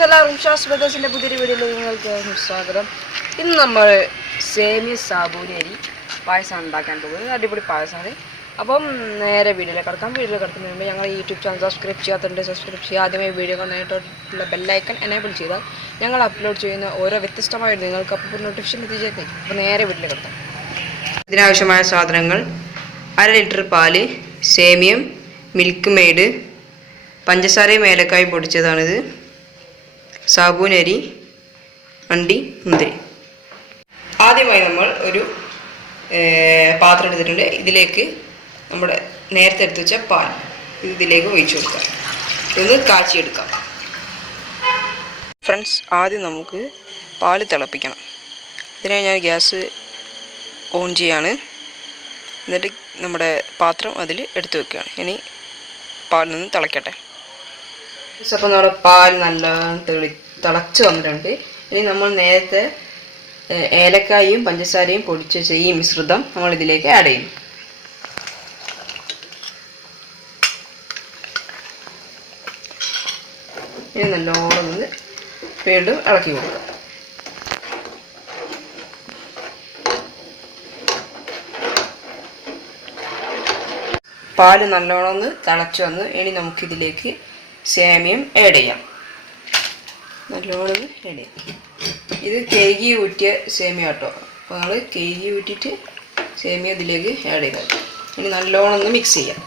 Friends എല്ലാവർക്കും ഷാസ് ബ്രദേഴ്സിൻ്റെ പുതിയൊരു വീഡിയോയിൽ നിങ്ങൾക്ക് സ്വാഗതം. ഇന്ന് നമ്മൾ സേമിയ സാബൂനരി പായസം ഉണ്ടാക്കാൻ പോകുന്നത്. അടിപൊളി പായസമാണ്. അപ്പം നേരെ വീഡിയോയിൽ കിടക്കുന്നതിന് മുമ്പ് ഞങ്ങൾ യൂട്യൂബ് ചാനൽ സബ്സ്ക്രൈബ് ചെയ്യാത്തതുകൊണ്ട് സബ്സ്ക്രൈബ് ചെയ്യുക. ആദ്യമായി വീഡിയോ കാണാനായിട്ടുള്ള ബെല്ലൈക്കൺ എനേബിൾ ചെയ്താൽ ഞങ്ങൾ അപ്ലോഡ് ചെയ്യുന്ന ഓരോ വ്യത്യസ്തമായിട്ട് നിങ്ങൾക്ക് അപ്പോൾ നോട്ടിഫിക്കേഷൻ എത്തിച്ചേക്കും. അപ്പോൾ നേരെ വീട്ടിൽ കിടക്കാം. ഇതിനാവശ്യമായ സാധനങ്ങൾ: 1/2 ലിറ്റർ പാല്, സേമിയം, മിൽക്ക് മെയ്ഡ്, പഞ്ചസാരയും ഏലക്കായും പൊടിച്ചതാണിത്, സാബൂനരി, അണ്ടി, മുന്തിരി. ആദ്യമായി നമ്മൾ ഒരു പാത്രം എടുത്തിട്ടുണ്ട്. ഇതിലേക്ക് നമ്മുടെ നേരത്തെ എടുത്ത് വെച്ച പാൽ ഇതിലേക്ക് ഒഴിച്ചു കൊടുക്കാം. ഇതൊന്ന് കാച്ചിയെടുക്കാം. ഫ്രണ്ട്സ്, ആദ്യം നമുക്ക് പാൽ തിളപ്പിക്കണം. ഇതിനായി ഞാൻ ഗ്യാസ് ഓൺ ചെയ്യാണ്. എന്നിട്ട് നമ്മുടെ പാത്രം അതിൽ എടുത്തു വെക്കുകയാണ്. ഇനി പാലിൽ നിന്ന് തിളയ്ക്കട്ടെ. അപ്പോൾ നമ്മുടെ പാൽ നല്ല തിളച്ച് വന്നിട്ടുണ്ട്. ഇനി നമ്മൾ നേരത്തെ ഏലക്കായും പഞ്ചസാരയും പൊടിച്ച് വെച്ച ഈ മിശ്രിതം നമ്മൾ ഇതിലേക്ക് ആഡ് ചെയ്യും. ഇനി നല്ലോണം ഒന്ന് വീണ്ടും ഇളക്കി കൊടുക്കാം. പാല് നല്ലോണം ഒന്ന് തിളച്ച് വന്ന് ഇനി നമുക്കിതിലേക്ക് സേമിയം ആഡ് ചെയ്യാം. നല്ലോണം ആഡ് ചെയ്യാം. ഇത് കേകി ഊറ്റിയ സേമിയ കേട്ടോ. അപ്പോൾ നമ്മൾ കേകി ഊറ്റിയിട്ട് സേമിയ ഇതിലേക്ക് ആഡ് ചെയ്താൽ ഇനി നല്ലോണം ഒന്ന് മിക്സ് ചെയ്യാം.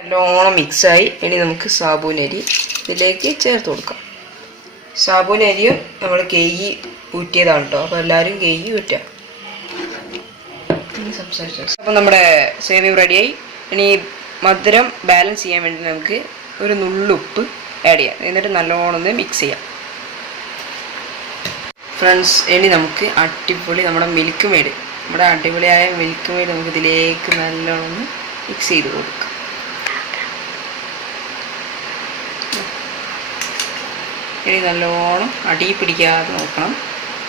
നല്ലോണം മിക്സായി. ഇനി നമുക്ക് സാബൂനരി ഇതിലേക്ക് ചേർത്ത് കൊടുക്കാം. സാബൂനരിയും നമ്മൾ കേകി ഊറ്റിയതാണ് കേട്ടോ. അപ്പോൾ എല്ലാവരും കേകി ഊറ്റുക. അപ്പോൾ നമ്മുടെ സേമിയ റെഡിയായി. ഇനി മധുരം ബാലൻസ് ചെയ്യാൻ വേണ്ടി നമുക്ക് ഒരു നുള്ളുപ്പ് ആഡ് ചെയ്യാം. എന്നിട്ട് നല്ലോണം ഒന്ന് മിക്സ് ചെയ്യാം. ഫ്രണ്ട്സ്, ഇനി നമുക്ക് അടിപൊളി നമ്മുടെ മിൽക്ക് മെയ്ഡ്, നമ്മുടെ അടിപൊളിയായ മിൽക്ക് മെയ്ഡ് നമുക്ക് ഇതിലേക്ക് നല്ലോണം ഒന്ന് മിക്സ് ചെയ്ത് കൊടുക്കാം. ഇനി നല്ലോണം അടി പിടിക്കാതെ നോക്കണം.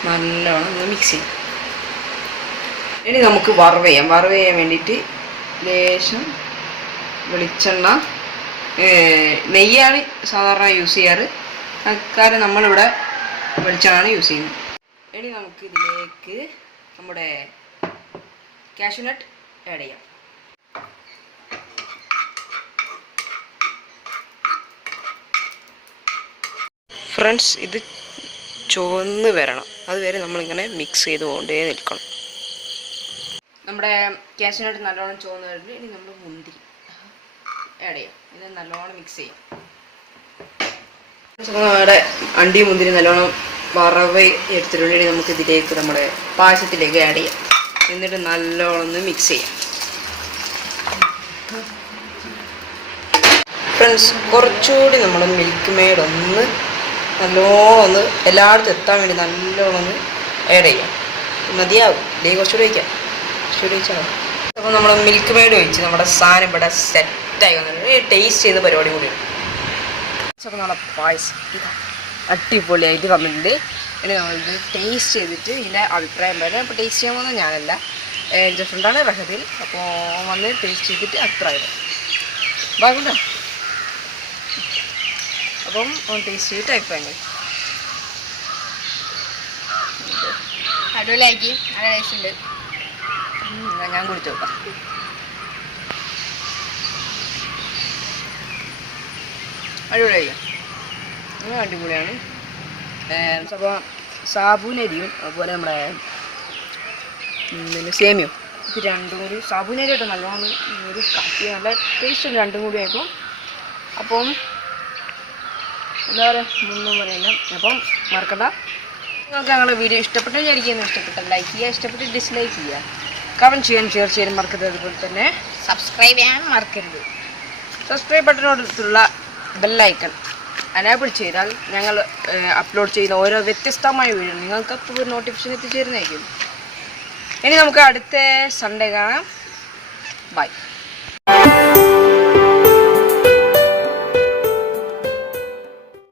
നല്ലോണം ഒന്ന് മിക്സ് ചെയ്യാം. ഇനി നമുക്ക് വറവ് ചെയ്യാം. വറവ് ചെയ്യാൻ വേണ്ടിയിട്ട് ലേശം വെളിച്ചെണ്ണ, നെയ്യാണ് സാധാരണ യൂസ് ചെയ്യാറ്. കാരണം നമ്മളിവിടെ വെളിച്ചെണ്ണയാണ് യൂസ് ചെയ്യുന്നത്. ഇനി നമുക്ക് ഇതിലേക്ക് നമ്മുടെ കാഷ്യൂനട്ട് ആഡ് ചെയ്യാം. ഫ്രണ്ട്സ്, ഇത് ചുവന്ന് വരണം. അതുവരെ നമ്മളിങ്ങനെ മിക്സ് ചെയ്തുകൊണ്ടേ നിൽക്കണം. നമ്മുടെ കാഷ്യൂനട്ട് നല്ലോണം ചുവന്ന് കഴിഞ്ഞ് ഇനി നമ്മൾ മുന്തിരി ആഡ് ചെയ്യാം. ഇത് നല്ലോണം മിക്സ് ചെയ്യാം. നമ്മുടെ അണ്ടി മുന്തിരി നല്ലോണം വറവ് എടുത്തിട്ടുണ്ട്. ഇനി നമുക്ക് ഇതിലേക്ക് നമ്മുടെ പായസത്തിലേക്ക് ആഡ് ചെയ്യാം. എന്നിട്ട് നല്ലോണം ഒന്ന് മിക്സ് ചെയ്യാം. ഫ്രണ്ട്സ്, കുറച്ചുകൂടി നമ്മൾ മിൽക്ക് മെയ്ഡ് ഒന്ന് നല്ലോണം ഒന്ന് എല്ലായിടത്തും എത്താൻ വേണ്ടി നല്ലോണം ഒന്ന് ആഡ് ചെയ്യാം. മതിയാവും. ഇല്ലെങ്കിൽ കുറച്ചുകൂടി വയ്ക്കാം. അപ്പോൾ നമ്മൾ മിൽക്ക് മെയ്ഡ് ഒഴിച്ച് നമ്മുടെ സാധനം ഇവിടെ സെറ്റായി വന്നിട്ടുണ്ട്. ടേസ്റ്റ് ചെയ്യുന്ന പരിപാടി കൂടിയാണ്. അപ്പോൾ നമ്മുടെ പായസം അടിപൊളിയായിട്ട് വന്നിട്ടുണ്ട്. ഇനി നമ്മളിത് ടേസ്റ്റ് ചെയ്തിട്ട് ഇതിൻ്റെ അഭിപ്രായം പറയാം. അപ്പോൾ ടേസ്റ്റ് ചെയ്യാൻ പോകുന്നത് ഞാനല്ല, എൻ്റെ ഫ്രണ്ടാണ് റഹദിൽ. അപ്പോൾ വന്ന് ടേസ്റ്റ് ചെയ്തിട്ട് അഭിപ്രായം ബാഗുണ്ടോ. അപ്പം ടേസ്റ്റ് ചെയ്തിട്ട് അഭിപ്രായം അടിപൊളിയാക്കി. നല്ല ടേസ്റ്റ് ഉണ്ട്. ഞാൻ കുടിച്ചു നോക്കാം. അടിപൊളിയായി. അടിപൊളിയാണ്. അപ്പോൾ സാബൂനരിയും അതുപോലെ നമ്മുടെ സേമിയും ഇത് രണ്ടും കൂടി, സാബൂനരി ആയിട്ട് നല്ലോണം ഒരു കട്ടി നല്ല ടേസ്റ്റ് ഉണ്ട് രണ്ടും കൂടി ആയപ്പോൾ. അപ്പം എന്താ പറയുക, ഒന്നും പറയണ്ട. അപ്പം മറക്കണ്ട, നിങ്ങൾക്ക് ഞങ്ങളുടെ വീഡിയോ ഇഷ്ടപ്പെട്ട് വിചാരിക്കുന്നു. ഇഷ്ടപ്പെട്ട ലൈക്ക് ചെയ്യുക, ഇഷ്ടപ്പെട്ട് ഡിസ്ലൈക്ക് ചെയ്യുക, കമൻറ്റ് ചെയ്യാൻ, ഷെയർ ചെയ്യാൻ മറക്കരുത്. അതുപോലെ തന്നെ സബ്സ്ക്രൈബ് ചെയ്യാൻ മറക്കരുത്. സബ്സ്ക്രൈബ് ബട്ടനോടടുത്തുള്ള ബെല്ലൈക്കൺ എനേബിൾ ചെയ്താൽ ഞങ്ങൾ അപ്ലോഡ് ചെയ്യുന്ന ഓരോ വ്യത്യസ്തമായ വീഡിയോ നിങ്ങൾക്ക് അപ്പോൾ നോട്ടിഫിക്കേഷൻ എത്തിച്ചേരുന്നതായിരിക്കും. ഇനി നമുക്ക് അടുത്ത സൺഡേ കാണാം. ബൈ.